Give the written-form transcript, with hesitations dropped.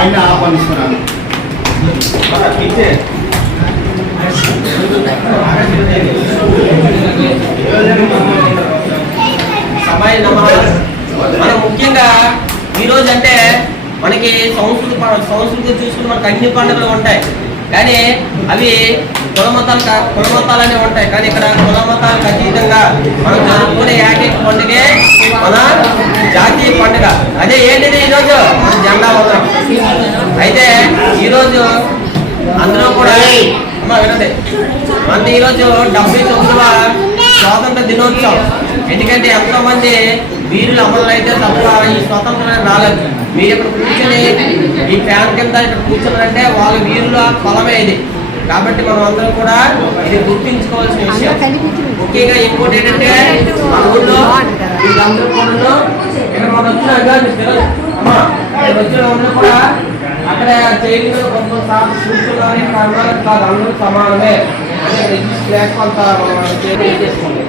ఆయన ఆహ్వానిస్తున్నాను. మనం ముఖ్యంగా ఈరోజు అంటే మనకి సంస్కృతి చూసుకుని మనకు అన్ని పండుగలు ఉంటాయి, కానీ అవి కులమతాలనే ఉంటాయి. కానీ ఇక్కడ కులమతాలకు అతీతంగా మనం జరుపుకునే ఏకైక పండుగే మన జాతీయ పండుగ. అదే ఏంటిది ఈరోజు మన జెండా వందనం. అయితే ఈరోజు అందరూ కూడా వినండి, మన ఈరోజు 79వ స్వాతంత్ర దినోత్సవం. ఎందుకంటే ఎంతో మంది వీరులు అమలు అయితే తప్ప ఈ స్వాతంత్రం రాలేదు. మీరు ఇక్కడ కూర్చొని ఈ ఫ్యాన్ కింద ఇక్కడ కూర్చోనంటే వాళ్ళ వీరుల ఫలమే ఇది. కాబట్టి మనం అందరం కూడా ఇది గుర్తించుకోవాల్సిన విషయం. ముఖ్యంగా ఇంకోటి ఏంటంటే మన ఊళ్ళో వీళ్ళందరూ కూడా ఇక్కడ మనం వచ్చిన అందరూ కూడా అక్కడ చేయకుండా కొంత కూర్చున్నారని కాదు, అందరూ సమానమే అంటే రిజిస్టర్ కొంత చేసుకోండి.